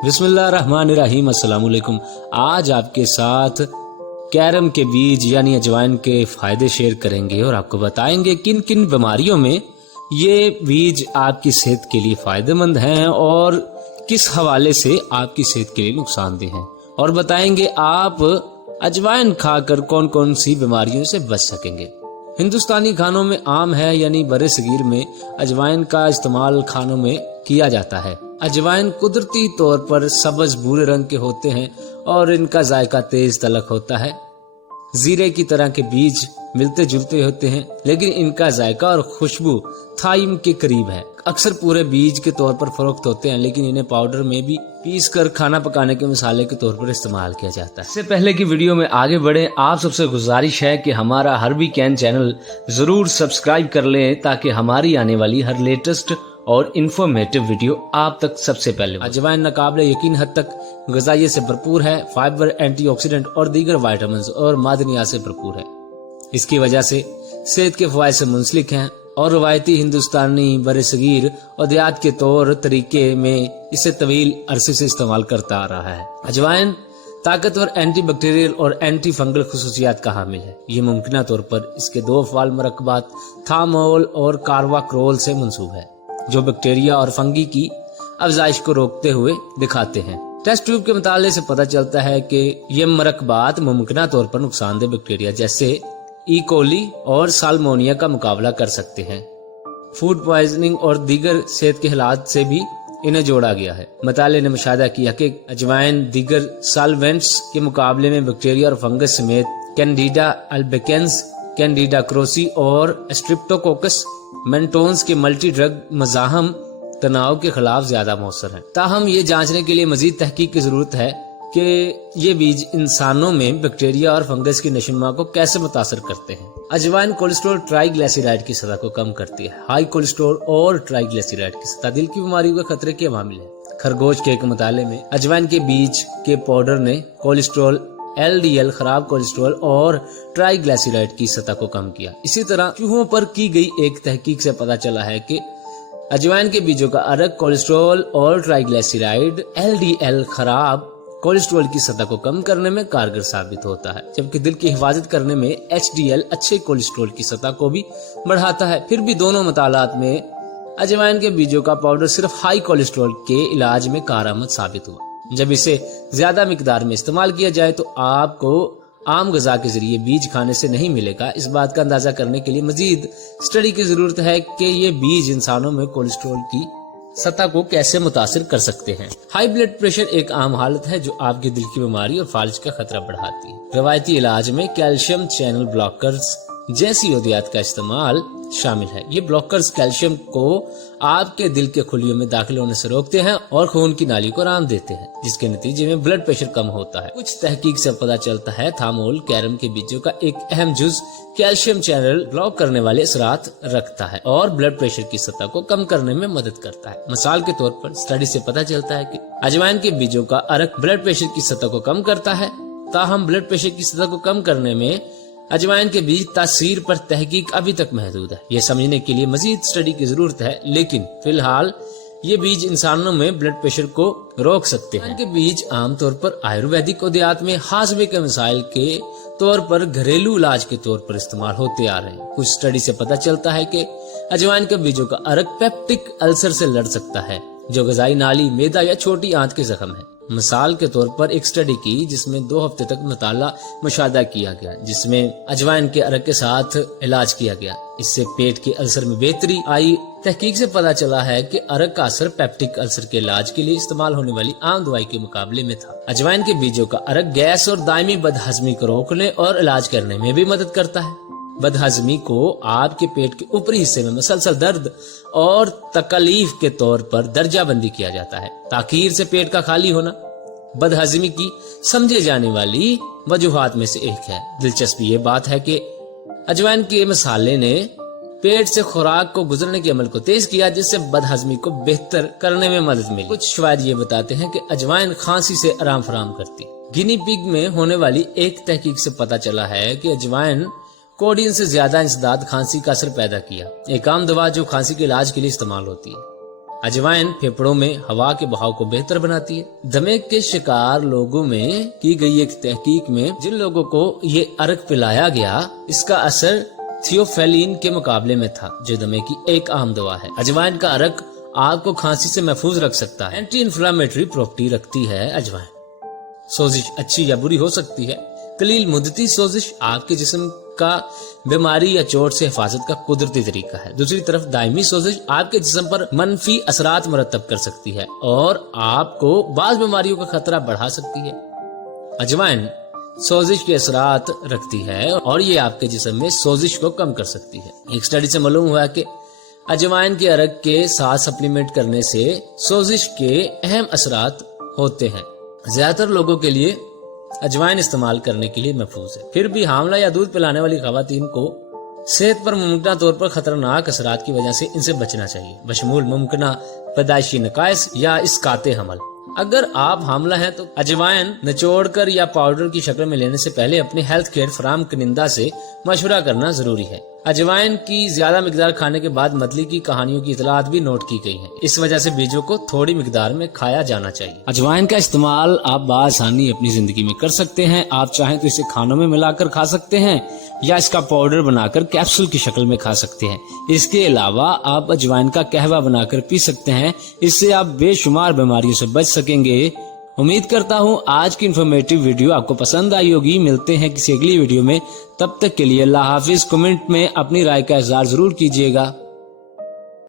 बिस्मिल्लाहिर्रहमानिर्रहीम। अस्सलाम वालेकुम। आज आपके साथ कैरम के बीज यानी अजवाइन के फायदे शेयर करेंगे और आपको बताएंगे किन किन बीमारियों में ये बीज आपकी सेहत के लिए फायदेमंद हैं और किस हवाले से आपकी सेहत के लिए नुकसानदेह हैं, और बताएंगे आप अजवाइन खाकर कौन कौन सी बीमारियों से बच सकेंगे। हिंदुस्तानी खानों में आम है, यानी बड़े सगीर में अजवाइन का इस्तेमाल खानों में किया जाता है। अजवाइन कुदरती तौर पर सब्ज भूरे रंग के होते हैं और इनका जायका तेज तलख होता है। जीरे की तरह के बीज मिलते जुलते होते हैं, लेकिन इनका जायका और खुशबू थाइम के करीब है। अक्सर पूरे बीज के तौर पर फरोख्त होते हैं, लेकिन इन्हें पाउडर में भी पीस कर खाना पकाने के मसाले के तौर पर इस्तेमाल किया जाता है। इससे पहले की वीडियो में आगे बढ़े, आप सबसे गुजारिश है कि हमारा हर वीकेंड चैनल जरूर सब्सक्राइब कर लें ताकि हमारी आने वाली हर लेटेस्ट और इन्फॉर्मेटिव वीडियो आप तक सबसे पहले। अजवाइन नाकाबिले यकीन हद तक ग़िज़ाइयत से भरपूर है, फाइबर, एंटीऑक्सीडेंट और दीगर विटामिन और मादनियात से भरपूर है। इसकी वजह से सेहत के फवायद से मुंसलिक हैं और रवायती हिंदुस्तानी बरसगीर और देहात के तौर तरीके में इसे तवील अरसे से इस्तेमाल करता आ रहा है। अजवाइन ताकतवर एंटी बैक्टीरियल और एंटी फंगल खुसूसियात का हामिल है। ये मुमकिन तौर पर इसके दो अफवाल मरकबात थामोल और कार्वाक्रोल से मंसूब है, जो बैक्टीरिया और फंगी की अफजाइश को रोकते हुए दिखाते हैं। टेस्ट ट्यूब के मुताले से पता चलता है कि ये मरकबात मुमकिन तौर पर नुकसानदेह बैक्टीरिया जैसे ई कोली और साल्मोनिया का मुकाबला कर सकते हैं। फूड पॉइजनिंग और दीगर सेहत के हालात से भी इन्हें जोड़ा गया है। मुताले ने मुशाहिदा किया कि अजवाइन दीगर साल्वेंट्स के मुकाबले में बैक्टीरिया और फंगस समेत कैंडिडा अल्बिकेंस, कैंडिडा क्रोसी और स्ट्रिप्टोकोकस मेंटोन्स के मल्टी ड्रग मज़ाहम तनाव के खिलाफ ज्यादा मौसर है। ताहम ये जांचने के लिए मजीद तहकीक की जरूरत है कि ये बीज इंसानों में बैक्टीरिया और फंगस की नशोनुमा को कैसे मुतासर करते हैं। अजवाइन कोलेस्ट्रॉल ट्राइग्लिसराइड की सतह को कम करती है। हाई कोलेस्ट्रॉल और ट्राइग्लिसराइड की सतह दिल की बीमारियों के खतरे के अवामिल है। खरगोश के एक मुताले में अजवाइन के बीज के पाउडर ने कोलेस्ट्रॉल, LDL, खराब कोलेस्ट्रॉल और ट्राइग्लिसराइड की सतह को कम किया। इसी तरह चूहों पर की गई एक तहकीक से पता चला है कि अजवाइन के बीजों का अर्क कोलेस्ट्रॉल और ट्राइग्लिसराइड LDL, खराब कोलेस्ट्रॉल की सतह को कम करने में कारगर साबित होता है, जबकि दिल की हिफाजत करने में HDL अच्छे कोलेस्ट्रॉल की सतह को भी बढ़ाता है। फिर भी दोनों मुतालात में अजवाइन के बीजों का पाउडर सिर्फ हाई कोलेस्ट्रॉल के इलाज में कारआमद साबित हुआ। जब इसे ज्यादा मिकदार में इस्तेमाल किया जाए तो आपको आम गजा के जरिए बीज खाने से नहीं मिलेगा। इस बात का अंदाजा करने के लिए मजीद स्टडी की जरूरत है कि ये बीज इंसानों में कोलेस्ट्रॉल की सतह को कैसे मुतासिर कर सकते हैं। हाई ब्लड प्रेशर एक आम हालत है जो आपके दिल की बीमारी और फालिज का खतरा बढ़ाती है। रवायती इलाज में कैल्शियम चैनल ब्लॉकर्स जैसी अद्वियात का इस्तेमाल शामिल है। ये ब्लॉकर्स कैल्शियम को आपके दिल के खुलियों में दाखिल होने से रोकते हैं और खून की नाली को आराम देते हैं, जिसके नतीजे में ब्लड प्रेशर कम होता है। कुछ तहकीक से पता चलता है थामोल कैरम के बीजों का एक अहम जुज कैल्शियम चैनल ब्लॉक करने वाले असरात रखता है और ब्लड प्रेशर की सतह को कम करने में मदद करता है। मिसाल के तौर पर स्टडी से पता चलता है कि अजवाइन के बीजों का अर्क ब्लड प्रेशर की सतह को कम करता है। ताहम ब्लड प्रेशर की सतह को कम करने में अजवाइन के बीज तासीर पर तहकीक अभी तक महदूद है। ये समझने के लिए मजीद स्टडी की जरूरत है, लेकिन फिलहाल ये बीज इंसानों में ब्लड प्रेशर को रोक सकते हैं। इनके बीज आमतौर पर आयुर्वेदिक अद्वियात में हाजमे के मसाइल के तौर पर घरेलू इलाज के तौर पर इस्तेमाल होते आ रहे हैं। कुछ स्टडी से पता चलता है कि अजवाइन के बीजों का अर्क पेप्टिक अल्सर से लड़ सकता है, जो ग़िज़ाई नाली, मैदा या छोटी आंत के जख्म है। मिसाल के तौर पर एक स्टडी की जिसमें 2 हफ्ते तक मुताला मुशाहिदा किया गया, जिसमें अजवाइन के अर्क के साथ इलाज किया गया। इससे पेट के अल्सर में बेहतरी आई। तहकीक से पता चला है कि अर्क का असर पेप्टिक अल्सर के इलाज के लिए इस्तेमाल होने वाली आम दवाई के मुकाबले में था। अजवाइन के बीजों का अर्क गैस और दायमी बदहजमी को रोकने और इलाज करने में भी मदद करता है। बदहजमी को आपके पेट के ऊपरी हिस्से में मसलसल दर्द और तकलीफ के तौर पर दर्जा बंदी किया जाता है। ताखीर से पेट का खाली होना बदहजमी की समझे जाने वाली वजूहात में से एक है। दिलचस्प ये बात है कि अजवाइन के मसाले ने पेट से खुराक को गुजरने के अमल को तेज किया, जिससे बदहजमी को बेहतर करने में मदद मिली। कुछ शवाहिद ये बताते हैं कि अजवाइन खांसी से आराम फराहम करती। गिनी पिग में होने वाली एक तहकीक से पता चला है कि अजवाइन कोडीन से ज्यादा इंसदाद खांसी का असर पैदा किया। एक आम दवा जो खांसी के इलाज के लिए इस्तेमाल होती है। अजवाइन फेफड़ों में हवा के बहाव को बेहतर बनाती है। दमे के शिकार लोगों में की गई एक तहकीक में जिन लोगों को ये अर्क पिलाया गया, इसका असर थियोफेलिन के मुकाबले में था, जो दमे की एक अहम दवा है। अजवाइन का अर्क आग को खांसी से महफूज रख सकता है। एंटी इन्फ्लामेटरी प्रॉपर्टी रखती है अजवाइन। सोजिश अच्छी या बुरी हो सकती है। कलील मुद्दती सोजिश आपके जिस्म का बीमारी या चोट से हिफाजत का कुदरती तरीका है। दूसरी तरफ दायमी सोजिश आपके जिस्म पर मनफी असरात मुरतब कर सकती है और आपको बाज़ बीमारियों का खतरा बढ़ा सकती है। अजवाइन सोजिश के असरात रखती है और ये आपके जिस्म में सोजिश को कम कर सकती है। एक स्टडी से मालूम हुआ कि अजवाइन के अर्क के साथ सप्लीमेंट करने से सोजिश के अहम असरात होते हैं। ज्यादातर लोगों के लिए अजवाइन इस्तेमाल करने के लिए महफूज है। फिर भी हामला या दूध पिलाने वाली खवातीन को सेहत पर मुमकिन तौर पर खतरनाक असरात की वजह से इनसे बचना चाहिए, बशमूल मुमकिन पैदाइशी नकाइस या इसकाते हमल। अगर आप हामला हैं तो अजवाइन निचोड़कर या पाउडर की शक्ल में लेने से पहले अपने हेल्थ केयर फराम कनिंदा से मशवरा करना जरूरी है। अजवाइन की ज्यादा मिकदार खाने के बाद मतली की कहानियों की इतलात भी नोट की गई हैं। इस वजह से बीजों को थोड़ी मिकदार में खाया जाना चाहिए। अजवाइन का इस्तेमाल आप बआसानी अपनी जिंदगी में कर सकते हैं। आप चाहें तो इसे खानों में मिलाकर खा सकते हैं या इसका पाउडर बनाकर कैप्सूल की शक्ल में खा सकते हैं। इसके अलावा आप अजवाइन का कहवा बनाकर पी सकते हैं। इससे आप बेशुमार बीमारियों से बच सकेंगे। उम्मीद करता हूँ आज की इन्फॉर्मेटिव वीडियो आपको पसंद आई होगी। मिलते हैं किसी अगली वीडियो में, तब तक के लिए अल्लाह हाफिज। कमेंट में अपनी राय का इज़हार जरूर कीजिएगा।